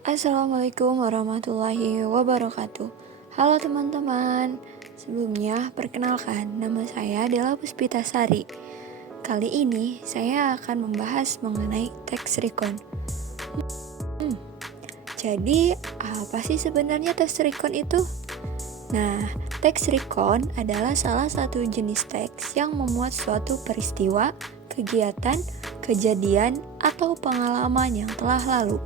Assalamualaikum warahmatullahi wabarakatuh. Halo teman-teman, sebelumnya perkenalkan nama saya Della Puspitasari. Kali ini saya akan membahas mengenai tax recon. Jadi apa sih sebenarnya tax recon itu? Nah, tax recon adalah salah satu jenis tax yang memuat suatu peristiwa, kegiatan, kejadian, atau pengalaman yang telah lalu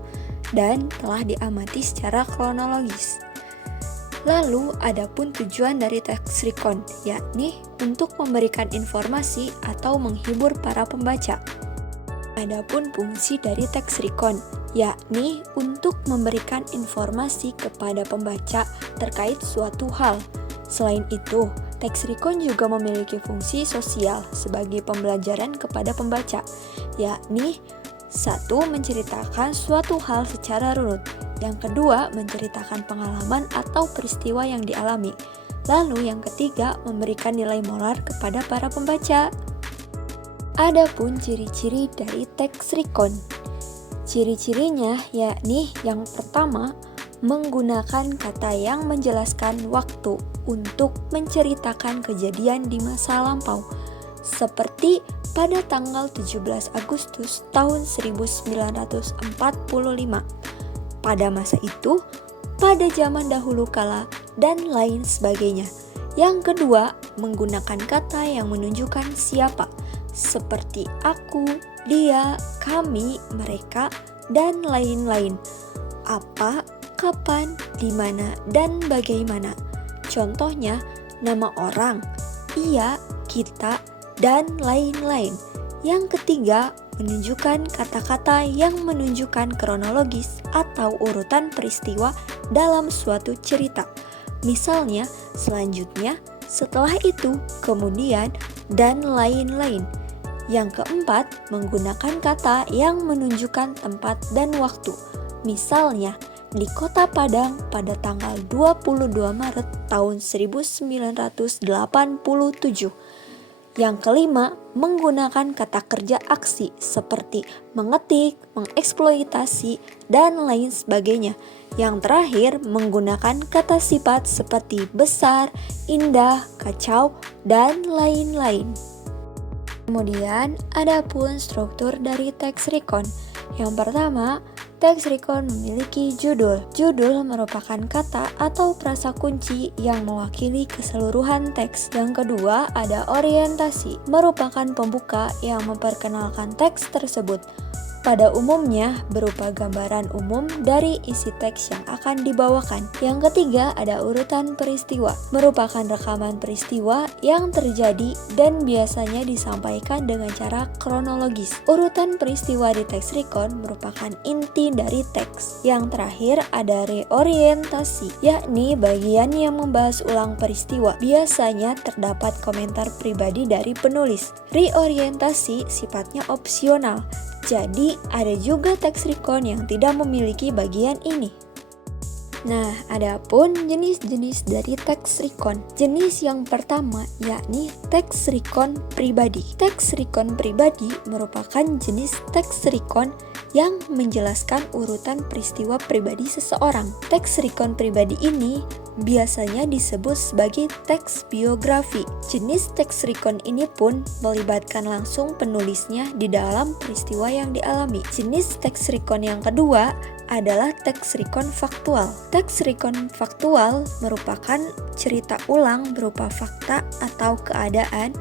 dan telah diamati secara kronologis. Lalu, adapun tujuan dari tax recon, yakni untuk memberikan informasi atau menghibur para pembaca. Adapun fungsi dari tax recon, yakni untuk memberikan informasi kepada pembaca terkait suatu hal. Selain itu, tax recon juga memiliki fungsi sosial sebagai pembelajaran kepada pembaca, yakni 1. Menceritakan suatu hal secara runut. Yang kedua, menceritakan pengalaman atau peristiwa yang dialami. Lalu yang ketiga, memberikan nilai moral kepada para pembaca. Adapun ciri-ciri dari tax recon. Ciri-cirinya yakni yang pertama, menggunakan kata yang menjelaskan waktu untuk menceritakan kejadian di masa lampau. Seperti pada tanggal 17 Agustus tahun 1945. Pada masa itu, pada zaman dahulu kala, dan lain sebagainya. Yang kedua, menggunakan kata yang menunjukkan siapa, seperti aku, dia, kami, mereka, dan lain-lain. Apa, kapan, di mana, dan bagaimana. Contohnya, nama orang, ia, kita, dan lain-lain. Yang ketiga, menunjukkan kata-kata yang menunjukkan kronologis atau urutan peristiwa dalam suatu cerita. Misalnya, selanjutnya, setelah itu, kemudian, dan lain-lain. Yang keempat, menggunakan kata yang menunjukkan tempat dan waktu. Misalnya, di Kota Padang pada tanggal 22 Maret tahun 1987. Yang kelima, menggunakan kata kerja aksi seperti mengetik, mengeksploitasi, dan lain sebagainya. Yang terakhir, menggunakan kata sifat seperti besar, indah, kacau, dan lain-lain. Kemudian, adapun struktur dari tax recon. Yang pertama, tax recon memiliki judul. Judul merupakan kata atau frasa kunci yang mewakili keseluruhan teks. Yang kedua, ada orientasi, merupakan pembuka yang memperkenalkan teks tersebut. Pada umumnya berupa gambaran umum dari isi teks yang akan dibawakan. Yang ketiga, ada urutan peristiwa, merupakan rekaman peristiwa yang terjadi dan biasanya disampaikan dengan cara kronologis. Urutan peristiwa di tax recon merupakan inti dari teks. Yang terakhir, ada reorientasi, yakni bagian yang membahas ulang peristiwa. Biasanya terdapat komentar pribadi dari penulis. Reorientasi sifatnya opsional. Jadi, ada juga tax recon yang tidak memiliki bagian ini. Nah, adapun jenis-jenis dari tax recon. Jenis yang pertama yakni tax recon pribadi. Tax recon pribadi merupakan jenis tax recon yang menjelaskan urutan peristiwa pribadi seseorang. Tax recon pribadi ini biasanya disebut sebagai teks biografi. Jenis tax recon ini pun melibatkan langsung penulisnya di dalam peristiwa yang dialami. Jenis tax recon yang kedua adalah tax recon faktual. Tax recon faktual merupakan cerita ulang berupa fakta atau keadaan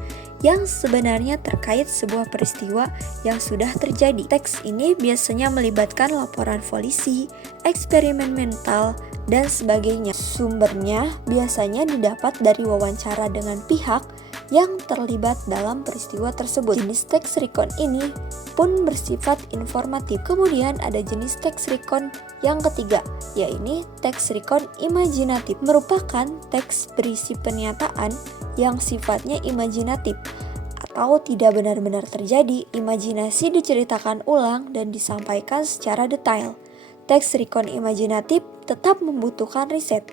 yang sebenarnya terkait sebuah peristiwa yang sudah terjadi. Teks ini biasanya melibatkan laporan polisi, eksperimen mental, dan sebagainya. Sumbernya biasanya didapat dari wawancara dengan pihak yang terlibat dalam peristiwa tersebut. Jenis tax recon ini pun bersifat informatif. Kemudian ada jenis tax recon yang ketiga, yaitu tax recon imajinatif. Merupakan teks berisi pernyataan yang sifatnya imajinatif atau tidak benar-benar terjadi. Imajinasi diceritakan ulang dan disampaikan secara detail. Tax recon imajinatif tetap membutuhkan riset.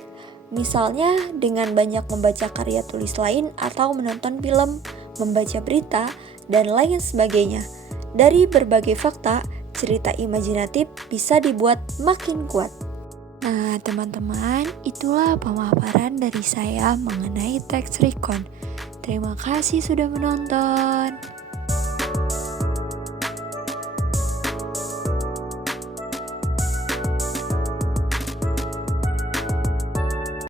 Misalnya dengan banyak membaca karya tulis lain atau menonton film, membaca berita, dan lain sebagainya. Dari berbagai fakta, cerita imajinatif bisa dibuat makin kuat. Nah, teman-teman, itulah pemaparan dari saya mengenai teks recon. Terima kasih sudah menonton.